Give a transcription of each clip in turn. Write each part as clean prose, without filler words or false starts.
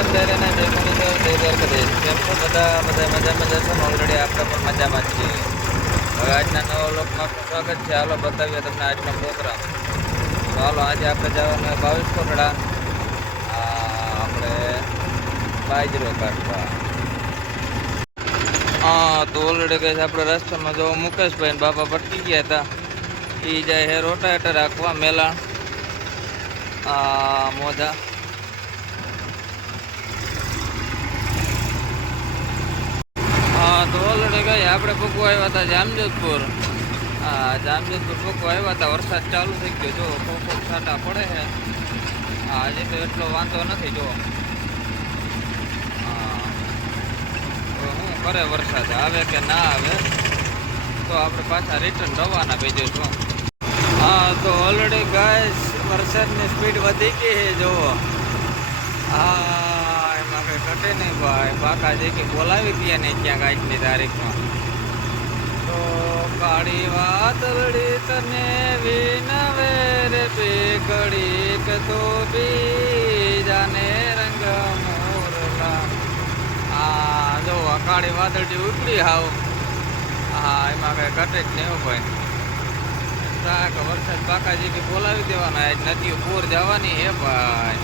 બંધ ને જય મુરલીધર જય દ્વારકાધીશ. કેમ છો બધા મજા છે ને? ઓલરેડી આપણે પણ મજામાં જ છીએ. હવે આજના નવા વ્લોગમાં આપનું સ્વાગત છે. હાલો બતાવીએ તમને આજનો પ્રોગ્રામ. તો હાલો આજે આપણે જવાનું 22 કોટડા આપણે બાજરો કાઢવા. હા તો ઓલરેડી ગઈ આપણે રસ્તામાં જો મુકેશભાઈ ને બાપા ભટકી ગયા હતા. એ જાય હે રોટાવેટર રાખવા મેલા મોજા. હા તો ઓલરેડી ગઈ આપણે ભૂકવા આવ્યા હતા જામજોધપુર. હા જામજોધપુર ભૂકવા આવ્યા હતા. વરસાદ ચાલુ થઈ ગયો જો કોક છાંટા પડે છે. હા હજી તો એટલો વાંધો નથી જો. હા તો શું કરે વરસાદ આવે કે ના આવે તો આપણે પાછા રિટર્ન રવાના થઈ જઈશું. હા તો ઓલરેડી ગાઈસ વરસાદની સ્પીડ વધી ગઈ છે જુઓ. હા એમાં કંઈ ઘટે નહીં ભાઈ. બાકાજી કે બોલાવી દઈએ નહીં ક્યાંક આજની તારીખમાં. તો કાળી વાદળી તને વિનવે રે પીકડી કે તો બીજાને રંગ મોરલા. હા જો કાળી વાદળી ઉપડી હાવ. હા એમાં કંઈ ઘટે જ નહીં ભાઈ. વરસાદ બાકાજી કે બોલાવી દેવાના. આજ નદીઓ પૂર જવાની હે ભાઈ.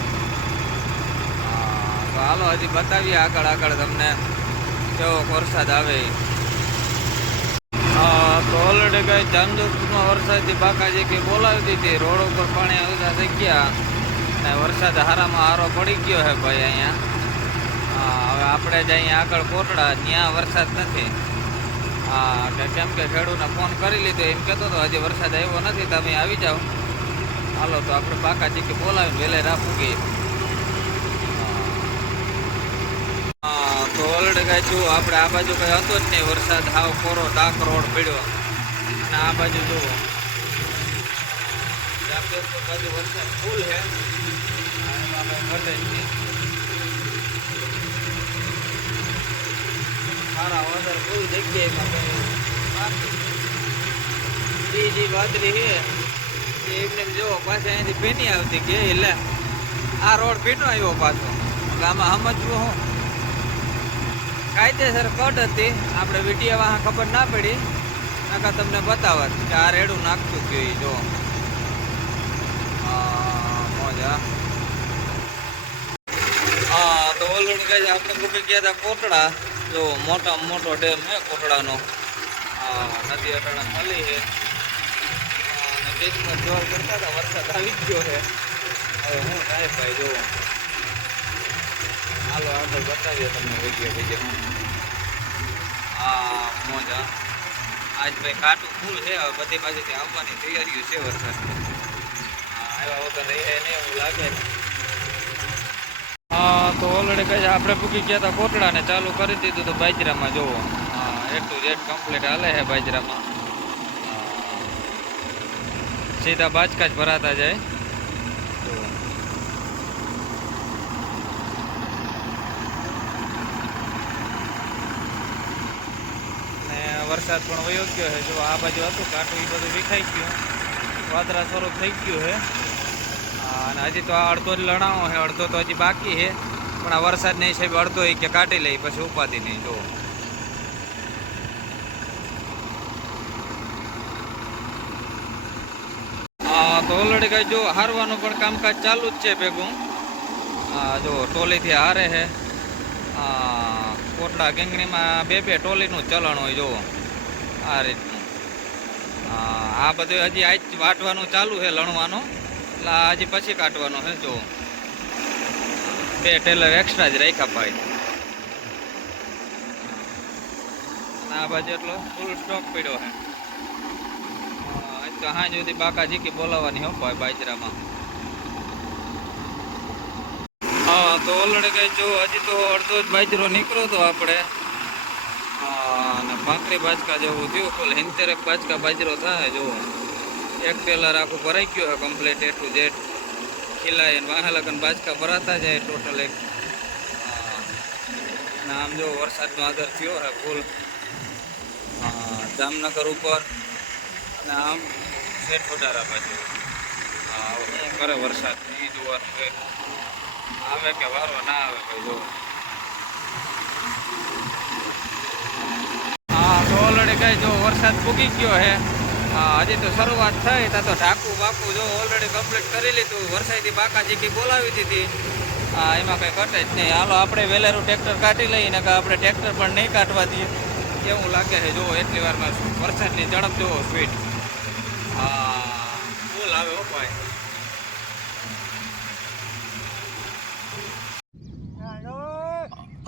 તો હાલો હજી બતાવીએ આગળ તમને કેવો વરસાદ આવે. તો ઓલરેડી ગઈ જામજોધપુરમાં વરસાદથી બાકાજી કે બોલાવી દીધી. રોડ ઉપર પાણી આવતા થઈ ગયા અને વરસાદ હારામાં હારો પડી ગયો હે ભાઈ અહીંયા. હવે આપણે જ અહીંયા આગળ કોટડા ત્યાં વરસાદ નથી. હા કેમ કે ખેડૂતને ફોન કરી લીધો એમ કહેતો હતો હજી વરસાદ આવ્યો નથી તમે આવી જાઓ. હાલો તો આપણે બાકાજી કે બોલાવીને વહેલે રાખું. તો ઓલરેડી કાંઈ જુઓ આપણે આ બાજુ કંઈ હતો જ નહીં વરસાદ. હાવ કોરો ડાક રોડ પડ્યો અને આ બાજુ જુઓ જામજોધપુર બાજુ વરસાદ ફૂલ છે. એમાં કંઈ ઘટે જ નહીં. સારા વાદળ ફૂલ જગ્યાએમાં કંઈ જે વાદળી છે એ એમને જુઓ પાછા અહીંયાથી ભીની આવતી કે એટલે આ રોડ ભીનો આવ્યો પાછો. આમાં સમજવું હું કાયદેસર કટ હતી. આપણે વિડીયોમાં ખબર ના પડી નાખા તમને બતાવત કે આ રેડું નાખતું ગયું જો મોજા. હા તો ઓલરેડી કહે આપણે મૂકી ગયા હતા કોટડા. જો મોટો ડેમ હે કોટડાનો. નદી અટાણા મળી છે. નદીમાં જોર કરતા હતા વરસાદ આવી ગયો છે. હવે શું થાય ભાઈ જો. હાલો આગળ બતાવીએ તમને વિડીયો. મોજા આજ ભાઈ કાટું ફૂલ છે. હવે બધી બાજુથી આવવાની તૈયારીઓ છે વરસાદ. આવ્યા વગર રહે નહીં એવું લાગે. હા તો ઓલરેડી કહે આપણે પૂકી ગયા હતા કોટડા ને ચાલુ કરી દીધું તો બાજરામાં જોવો. A to Z કમ્પ્લીટ હાલે છે બાજરામાં. સીધા બાજકા જ ભરાતા જાય. વરસાદ પણ વયો ગયો છે જો. આ બાજુ હતું કાંટું એ બધું વિખાઈ ગયું. વાદળા સ્વરૂપ થઈ ગયું છે. અને હજી તો આ અડધો જ લણાવો છે. અડધો તો હજી બાકી છે પણ આ વરસાદની હિસાબે અડધો એ કે કાઢી લઈ પછી ઉપાધિ નહીં જો. તો ઓલરેડી કઈ જો હારવાનું પણ કામકાજ ચાલુ જ છે ભેગું. જો ટોલીથી હારે છે. કોટડા ગેંગણીમાં બે ટોલીનું ચલણ હોય જુઓ આ રીતનું. આ બધું હજી આજ વાટવાનું ચાલુ છે લણવાનું. એટલે હજી પછી કાઢવાનું છે જુઓ. 2 ટેલર એક્સ્ટ્રા જ રાખ્યા ભાઈ. આ બાજુ એટલો ફૂલ સ્ટોક પડ્યો છે. આજ તો હાંજ સુધી બાકાજી કે બોલાવવાની હો ભાઈ બાજરામાં. હા તો ઓલરેડી કઈ જો હજી તો અડધો જ બાજરો નીકળ્યો તો આપણે. અને ભાખરી બાજકા જેવું થયું. કુલ 70 બાજકા બાજરો થાય જો. 1 ટેલર આખું ભરાઈ ગયું છે કમ્પ્લીટ A to Z. ખીલાય અને વાહ લગન બાજકા ભરાતા જાય ટોટલ એક. અને આમ જો વરસાદનો આદર થયો છે ફૂલ જામનગર ઉપર અને આમ શેઠ વધારા બાજુ. શું કરે વરસાદ એ જોવાનું હોય. આવે કે વારો ના આવે ભાઈ જો. હા તો ઓલરેડી કઈ જો વરસાદ પૂગી ગયો હે. હા હજી તો શરૂઆત થઈ તા તો ઢાકું બાકું જો ઓલરેડી કમ્પ્લીટ કરી લીધું. વરસાદી બાકાજી કી બોલાવી દીધી. હા એમાં કંઈ ઘટે જ નહીં. હાલો આપણે વેલેરું ટ્રેક્ટર કાઢી લઈએ ને કે આપણે ટ્રેક્ટર પણ નહીં કાઢવા દઈએ. કેવું લાગે છે જુઓ એટલી વારમાં વરસાદની ઝડપ જુઓ સ્પીડ. હા ફૂલ આવે હો ભાઈ.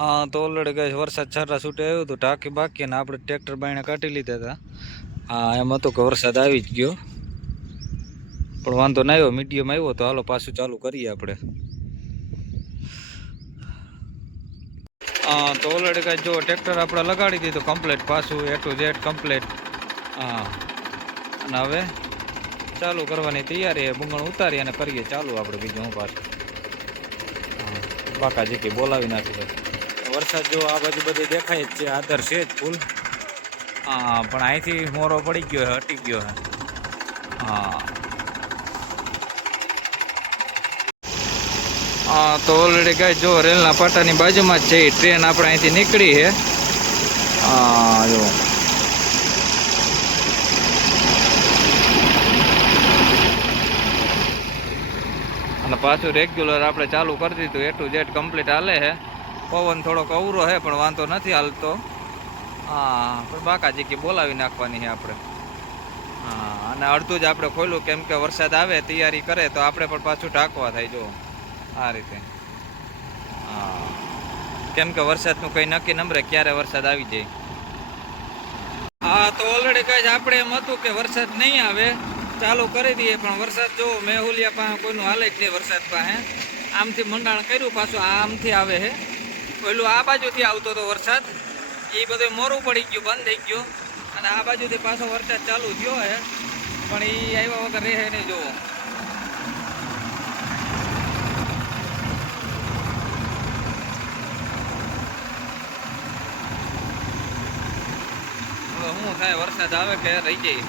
હા તો ઓલરેડી કઈ વરસાદ છાંટા છૂટે આવ્યું હતું ટાંકી બાકી ને આપણે ટ્રેક્ટર બાયણે કાઢી લીધા હતા. હા એમ હતું કે વરસાદ આવી જ ગયો પણ વાંધો ના આવ્યો, મીડિયમ આવ્યો તો હાલો પાછું ચાલુ કરીએ આપણે. હા તો ઓલરેડી કાંઈ જો ટ્રેક્ટર આપણે લગાડી દીધું કમ્પ્લીટ પાછું A to Z કમ્પ્લીટ. હા અને હવે ચાલુ કરવાની તૈયારી. બુંગણ ઉતારી અને કરીએ ચાલુ આપણે બીજું હું પાછું. હા બાકાજી કે બોલાવી નાખી. વરસાદ જો આ બાજુ બધી દેખાય જ છે, આદર છે જ ફૂલ. હા પણ અહીંથી મોરો પડી ગયો છે, હટી ગયો છે. હા હા તો ઓલરેડી ગાય જો રેલના પાટાની બાજુમાં જ છે ટ્રેન આપણે અહીંથી નીકળી છે. હા જો અને પાછું રેગ્યુલર આપણે ચાલુ કરી દીધું. A to Z કમ્પ્લીટ હાલે છે. પવન થોડોક અવરો છે પણ વાંધો નથી હાલતો. હા પણ બાકાજી કે બોલાવી નાખવાની છે આપણે. હા અને અડધું જ આપણે ખોલ્યું કેમ કે વરસાદ આવે તૈયારી કરે તો આપણે પણ પાછું ઢાંકવા થાય જો આ રીતે. હા કેમ કે વરસાદનું કંઈ નક્કી નંબરે ક્યારે વરસાદ આવી જાય. હા તો ઓલરેડી કઈ આપણે એમ હતું કે વરસાદ નહીં આવે ચાલુ કરી દઈએ પણ વરસાદ જો મેહુલિયા પાસે કોઈનું હાલે જ નહીં. વરસાદ પાસે આમથી મંડાણ કર્યું પાછું આમથી આવે છે. પેલું આ બાજુથી આવતો હતો વરસાદ એ બધું મોરું પડી ગયું, બંધ થઈ ગયું અને આ બાજુથી પાછો વરસાદ ચાલુ થયો છે પણ એ આવ્યા વગર રહે નહીં જોવો. હવે શું થાય વરસાદ આવે કે રહી જાય.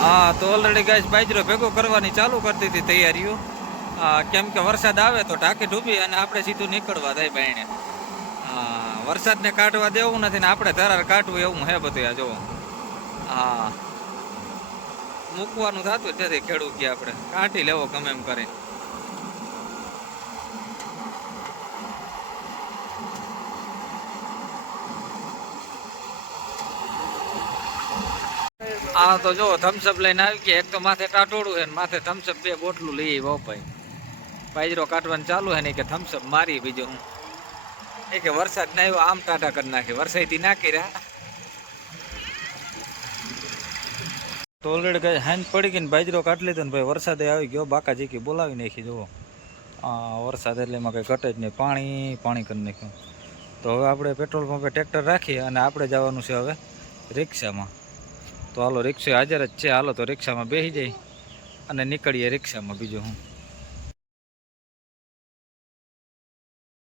હા તો ઓલરેડી ગાય બાજરો ભેગો કરવાની ચાલુ કરી દીધી તૈયારીઓ. કેમ કે વરસાદ આવે તો ટાંકી ડૂબી અને આપણે સીધું નીકળવા થાય બાયણે. હા વરસાદને કાઢવા દેવું નથી ને આપણે ધરાર કાઢવું એવું હે બધું આ જોવો. હા મૂકવાનું થતું જ નથી. ખેડૂત કે આપણે કાઢી લેવો ગમે એમ કરીને. હા તો જો થમ્સઅપ લઈને આવી ગયા. એક તો માથે ટાટોડું છે ને માથે થમ્સઅપ 2 બોટલું લઈ ભાઈ. બાજરો કાઢવાનું ચાલુ છે ને કે થમ્સઅપ મારી બીજું હું એ કે વરસાદ ના આવ્યો આમ ટાટા કરી નાખી. વરસાદથી નાખી રહ્યા તો ઓલરેડી કઈ હાંજ પડી ગઈ ને બાજરો કાઢી લીધો ને ભાઈ વરસાદે આવી ગયો. બાકાજી કે બોલાવી નાખી જુઓ. વરસાદ એટલે એમાં કંઈ ઘટે જ નહીં, પાણી કરી નાખ્યું. તો હવે આપણે પેટ્રોલ પંપે ટ્રેક્ટર રાખીએ અને આપણે જવાનું છે હવે રિક્ષામાં. તો હાલો રિક્ષા હાજર જ છે. હાલો તો રિક્ષામાં બેસી જાય અને નીકળીએ રિક્ષામાં બીજું હું.